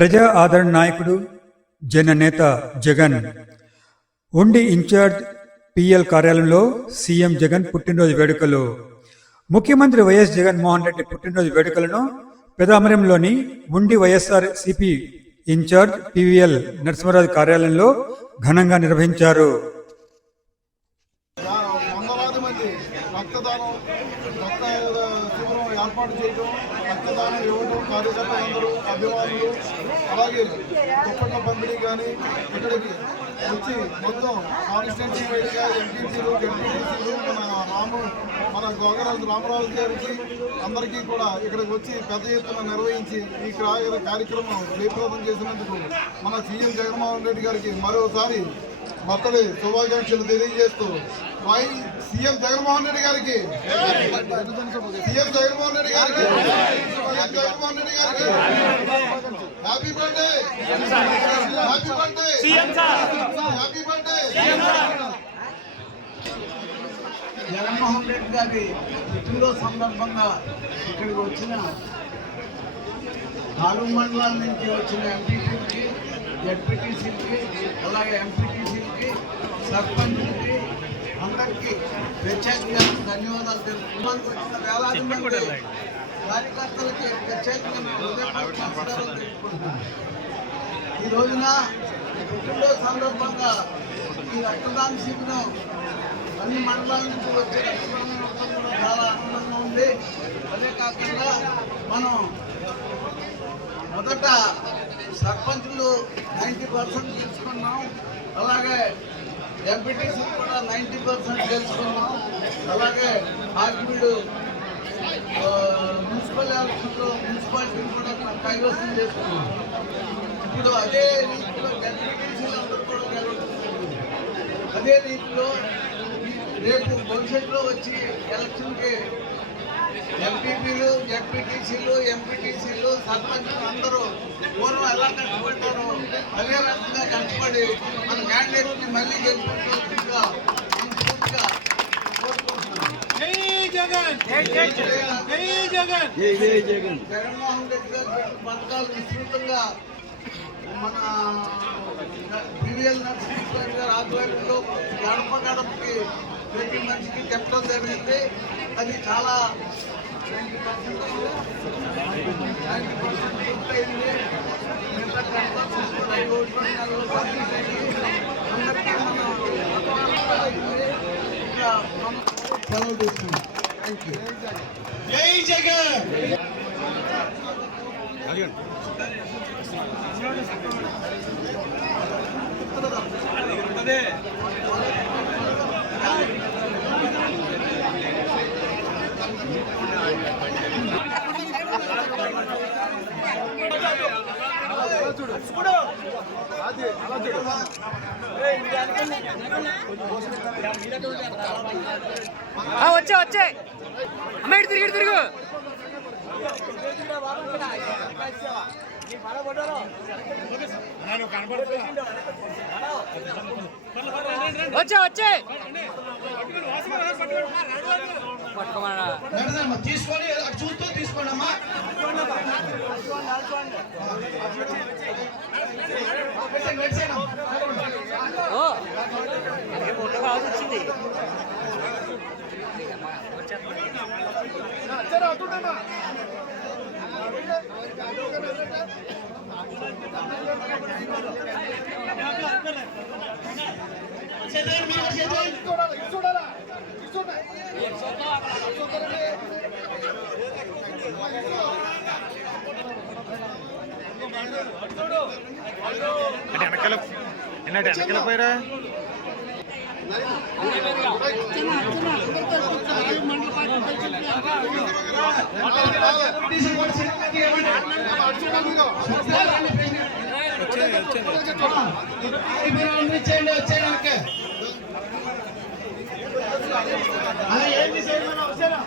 ప్రజా ఆదరణ నాయకుడు జననేత జగన్. ఉండి ఇన్ఛార్జ్ పిఎల్ కార్యాలయంలో సీఎం జగన్ పుట్టినరోజు వేడుకలు. ముఖ్యమంత్రి వైఎస్ జగన్మోహన్ రెడ్డి పుట్టినరోజు వేడుకలను పెదామరంలోని Undi YSR CP incharge PVL Narasimharaju కార్యాలయంలో ఘనంగా నిర్వహించారు వందలాది మంది రక్తదానం రక్త శిబిరం ఏర్పాటు చేయడం రక్తదానం ఇవ్వడం కార్యకర్తలందరూ అభిమానులు అలాగే దుప్పట్ల పంపిణీ కానీ ఇక్కడికి వచ్చి మొత్తం కాన్స్టిట్యూన్సీ వైడ్గా ఎంపీసీలు ఎంపీటీసీలు మన రాము మన గోగరాజు రామరాజు గారికి అందరికీ కూడా ఇక్కడికి వచ్చి పెద్ద ఎత్తున నిర్వహించి ఈ కార్యక్రమం జయప్రదం చేసినందుకు మన సీఎం జగన్మోహన్ రెడ్డి గారికి మరోసారి బర్త్డే శుభాకాంక్షలు తెలియజేస్తూ వై సీఎం జగన్మోహన్ రెడ్డి గారికి. సీఎం జగన్మోహన్ రెడ్డి గారికి. సీఎం జగన్మోహన్ రెడ్డి గారికి. Happy birthday happy birthday happy birthday Jaganmohan Reddy గారి పుట్టినరోజు సందర్భంగా ఇక్కడికి వచ్చిన నాలుగు మండలాల నుంచి వచ్చిన ఎంపీటీకి జడ్పీటీసీలకి అలాగే ఎంపీటీసీలకి సర్పంచ్కి అందరికీ ప్రత్యేకంగా ధన్యవాదాలు తెలుపుతున్నాను వేలాది మంది కార్యకర్తలకి ప్రత్యేకంగా ఈ రోజున పుట్టినరోజు సందర్భంగా ఈ రక్తదాన శిబిరం అన్ని మండలాల నుంచి వచ్చే రక్తదానం చాలా ఆనందంగా ఉంది. అదే కాకుండా మనం మొదట సర్పంచులు నైంటీ పర్సెంట్ తెలుసుకున్నాం అలాగే ఎంపీటీసీ కూడా నైంటీ పర్సెంట్ తెలుసుకున్నాం అలాగే ఆర్బీడు మున్సిపల్ ఎలక్షన్లో మున్సిపాలిటీని కూడా కైవసం చేసుకున్నాం. ఇప్పుడు అదే రీతిలో ఎంపీటీసీలు అందరూ కూడా గెలవడం అదే రీతిలో రేపు భవిష్యత్తులో వచ్చి ఎలక్షన్కి ఎంపీపీలు ఎంపీటీసీలు ఎంపీటీసీలు సర్పంచులు అందరూ పూర్వం ఎలా కష్టపడ్డారో అదే రకంగా కష్టపడి మళ్ళీ కోరుకుంటున్నాను. జగన్మోహన్ రెడ్డి గారు పెట్టిన పథకాలు విస్తృతంగా మన పివిఎల్ నరసింహరావు గారి ఆధ్వర్యంలో గడప గడపకి ప్రతి మనిషికి చెప్పడం జరిగింది. అది చాలా నైంటీ పర్సెంట్ నైంటీ పర్సెంట్ పూర్తయింది. మిగతా ten follow this through. Thank you. Jai వచ్చే వచ్చే. అమ్మాయి తిరిగి తిరుగు. వచ్చే వచ్చే. పట్టుకోమన్నా తీసుకొని చూస్తూ తీసుకోండి అమ్మా అంటే వెనకాల ఎన్నట్టు వెనకాల పోయిరా? వచ్చేయండి వచ్చేయండి. ఏంటి అవసరం?